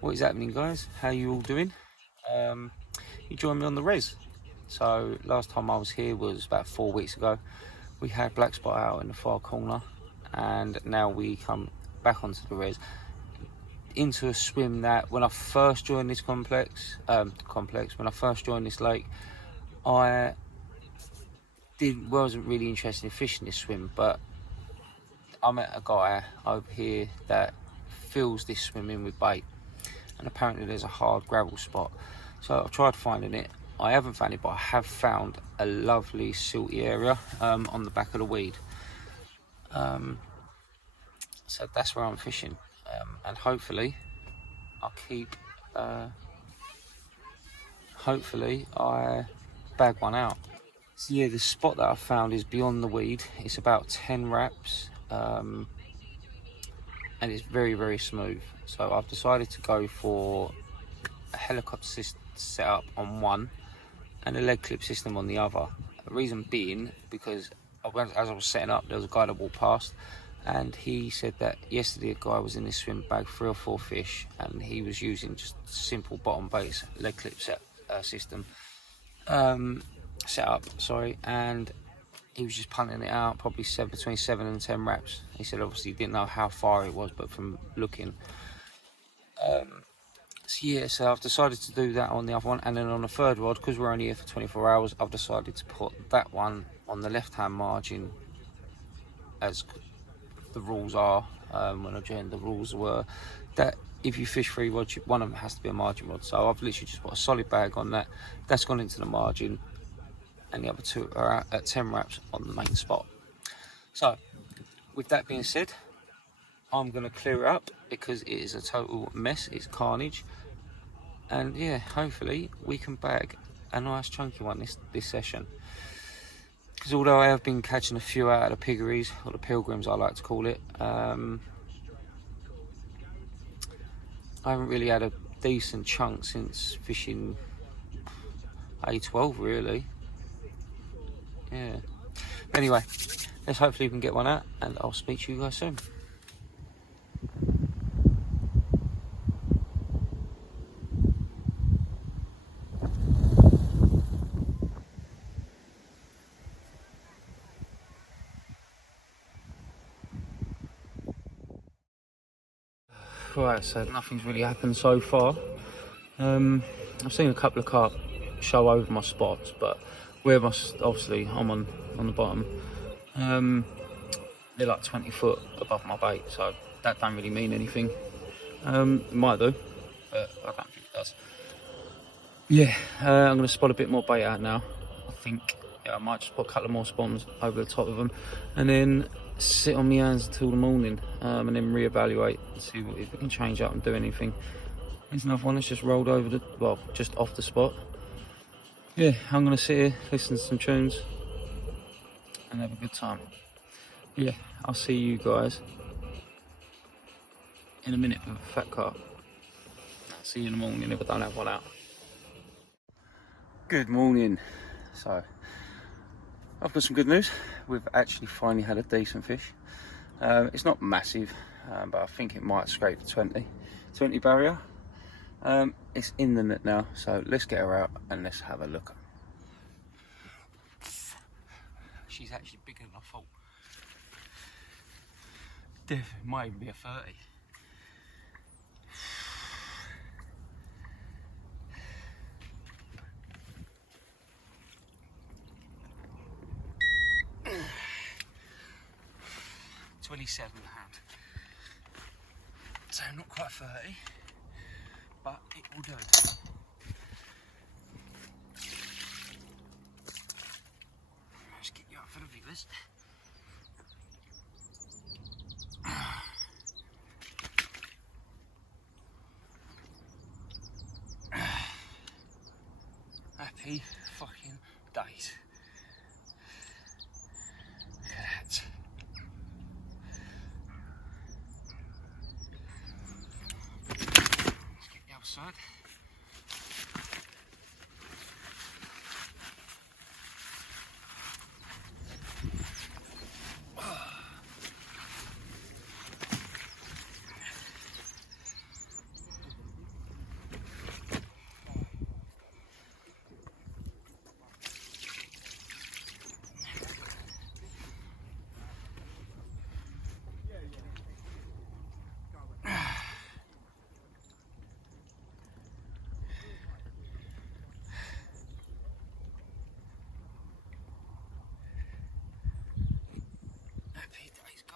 What is happening, guys? How you all doing? You joined me on the res. So last time I was here was about 4 weeks ago. We had black spot out in the far corner, and now we come back onto the res into a swim that when I first joined this when I first joined this lake, I wasn't really interested in fishing this swim, but I met a guy over here that fills this swim in with bait, and apparently there's a hard gravel spot. So I've tried finding it. I haven't found it, but I have found a lovely silty area on the back of the weed. So that's where I'm fishing, and hopefully I bag one out. So yeah, the spot that I found is beyond the weed. It's about 10 wraps, and it's very, very smooth. So I've decided to go for a helicopter setup on one and a leg clip system on the other. The reason being because as I was setting up, there was a guy that walked past, and he said that yesterday a guy was in this swim bag 3 or 4 fish, and he was using just simple bottom base leg clip system setup, and he was just punting it out, probably between 7 and 10 wraps. He said obviously he didn't know how far it was, but from looking. So I've decided to do that on the other one, and then on the third rod, because we're only here for 24 hours, I've decided to put that one on the left-hand margin, as the rules are. When I joined, the rules were that if you fish 3 rods, one of them has to be a margin rod. So I've literally just put a solid bag on that. That's gone into the margin, and the other 2 are at 10 wraps on the main spot. So with that being said, I'm going to clear it up because it is a total mess. It's carnage. And yeah, hopefully we can bag a nice chunky one this session. Because although I have been catching a few out of the piggeries, or the pilgrims I like to call it, I haven't really had a decent chunk since fishing A12 really. Yeah. Anyway, let's hopefully we can get one out, and I'll speak to you guys soon. Right, so nothing's really happened so far. I've seen a couple of carp show over my spots, but obviously I'm on the bottom. They're like 20 foot above my bait, so that don't really mean anything. It might do, but I don't think it does. Yeah, I'm going to spot a bit more bait out now. I think I might just put a couple of more spawns over the top of them, and then sit on my hands until the morning, and then reevaluate and see if we can change up and do anything. There's another one that's just rolled over just off the spot. Yeah, I'm going to sit here, listen to some tunes, and have a good time. Yeah, I'll see you guys in a minute with a fat carp. See you in the morning if I don't have one out. Good morning. So, I've got some good news. We've actually finally had a decent fish. It's not massive, but I think it might scrape the 20 barrier. It's in the net now, so let's get her out and let's have a look. She's actually bigger than I thought. Definitely might even be a 30. £27, so not quite 30, but it will do. Let's get you up for the viewers. Happy fucking days. Look at that. Let's get the other side.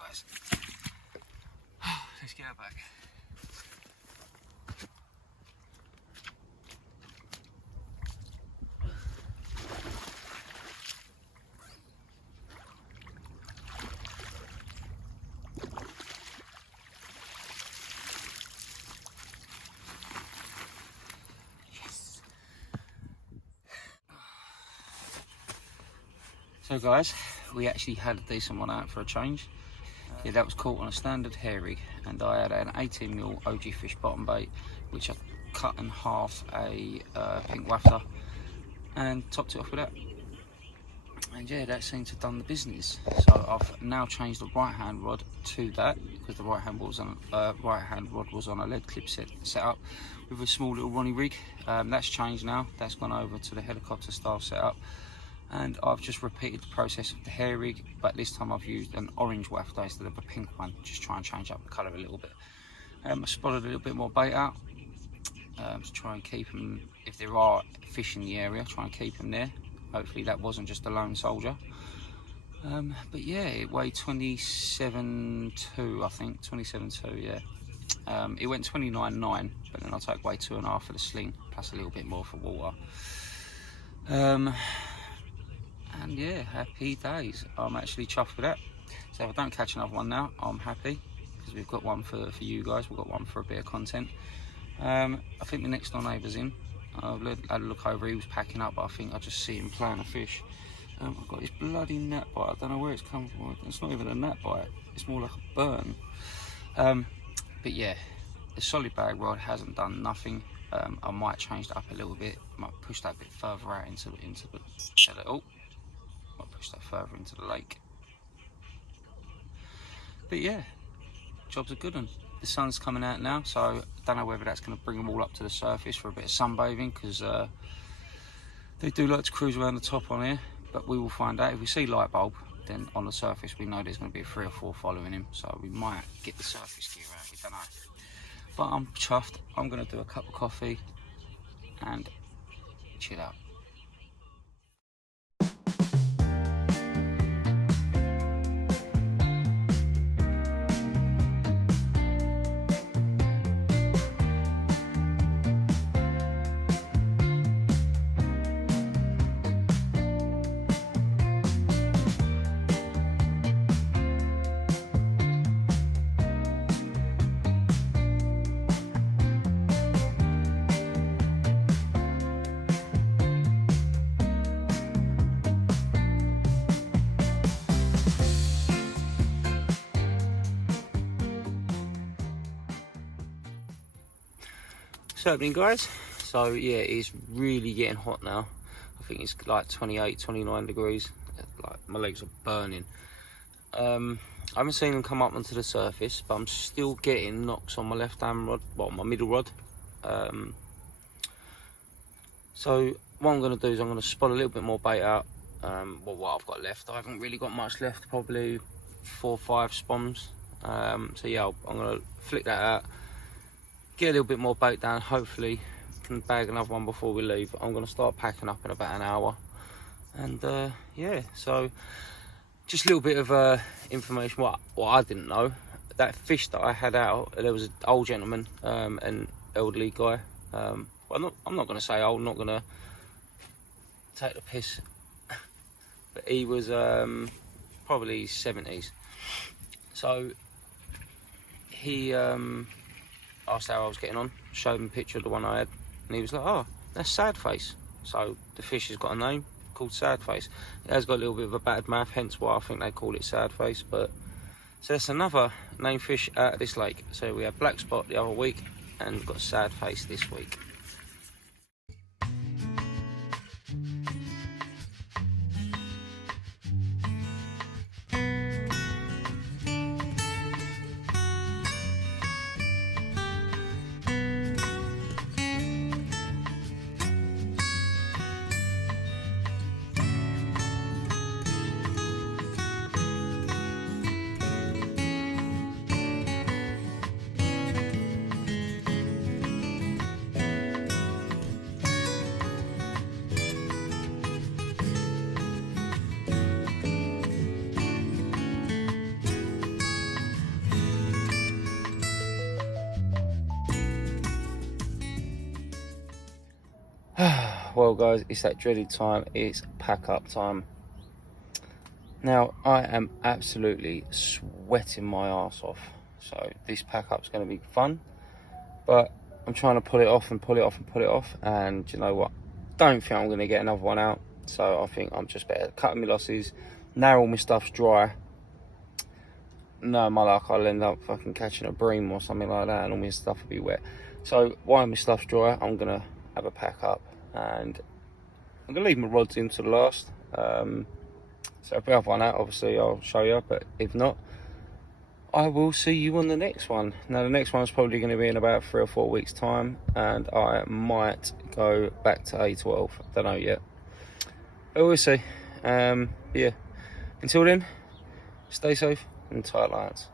guys. Let's get her back. So guys, we actually had a decent one out for a change. Yeah, that was caught on a standard hair rig, and I had an 18mm OG fish bottom bait, which I cut in half a pink wafter and topped it off with that. And yeah, that seemed to have done the business. So I've now changed the right hand rod to that, because the right hand rod was on a lead clip set up with a small little Ronnie rig. That's changed now. That's gone over to the helicopter style setup. And I've just repeated the process of the hair rig, but this time I've used an orange wafter instead of a pink one, just try and change up the colour a little bit. I spotted a little bit more bait out to try and keep them, if there are fish in the area, try and keep them there. Hopefully that wasn't just a lone soldier. But yeah, it weighed 27.2, I think, 27.2, yeah. It went 29.9, but then I took away 2.5 for the sling, plus a little bit more for water. And yeah, happy days. I'm actually chuffed with that. So if I don't catch another one now, I'm happy, because we've got one for you guys. We've got one for a bit of content. I think the next door neighbour's in. I had a look over, he was packing up, but I think I just see him playing a fish. I've got this bloody gnat bite. I don't know where it's come from. It's not even a gnat bite, it's more like a burn. But yeah, the solid bag rod hasn't done nothing. I might change that up a little bit, might push that a bit further out into the I'll push that further into the lake. But yeah, job's a good one. The sun's coming out now, so I don't know whether that's going to bring them all up to the surface for a bit of sunbathing, because they do like to cruise around the top on here, but we will find out. If we see light bulb, then on the surface we know there's going to be 3 or 4 following him, so we might get the surface gear out, we don't know. But I'm chuffed. I'm going to do a cup of coffee and chill out. What's happening, guys? So yeah, it's really getting hot now. I think it's like 28, 29 degrees. Like, my legs are burning. I haven't seen them come up onto the surface, but I'm still getting knocks on my left hand rod, well, my middle rod. So what I'm going to do is I'm going to spot a little bit more bait out. Well, what I've got left, I haven't really got much left, probably 4 or 5 spoms. So yeah, I'm going to flick that out, get a little bit more bait down, hopefully can bag another one before we leave. I'm going to start packing up in about an hour. And yeah, so just a little bit of information what I didn't know. That fish that I had out, there was an old gentleman, an elderly guy. Well, I'm not going to say old, I'm not going to take the piss, but he was probably 70s. So he asked how I was getting on, showed him a picture of the one I had, and he was like, oh, that's Sad Face. So the fish has got a name called Sad Face. It has got a little bit of a bad mouth, hence why I think they call it Sad Face. But so that's another named fish out of this lake. So we had Black Spot the other week, and we've got Sad Face this week. Well guys, it's that dreaded time. It's pack up time. Now I am absolutely sweating my ass off, so this pack up's going to be fun, but I'm trying to pull it off and pull it off and pull it off, and you know what, don't think I'm going to get another one out, so I think I'm just better cutting my losses. Now all my stuff's dry, no my luck I'll end up fucking catching a bream or something like that, and all my stuff will be wet. So while my stuff's dry, I'm going to have a pack up, and I'm going to leave my rods in to the last. So if we have one out, obviously I'll show you, but if not, I will see you on the next one. Now the next one's probably going to be in about 3 or 4 weeks time, and I might go back to A12, don't know yet, but we'll see. Yeah, until then, stay safe and tight lines.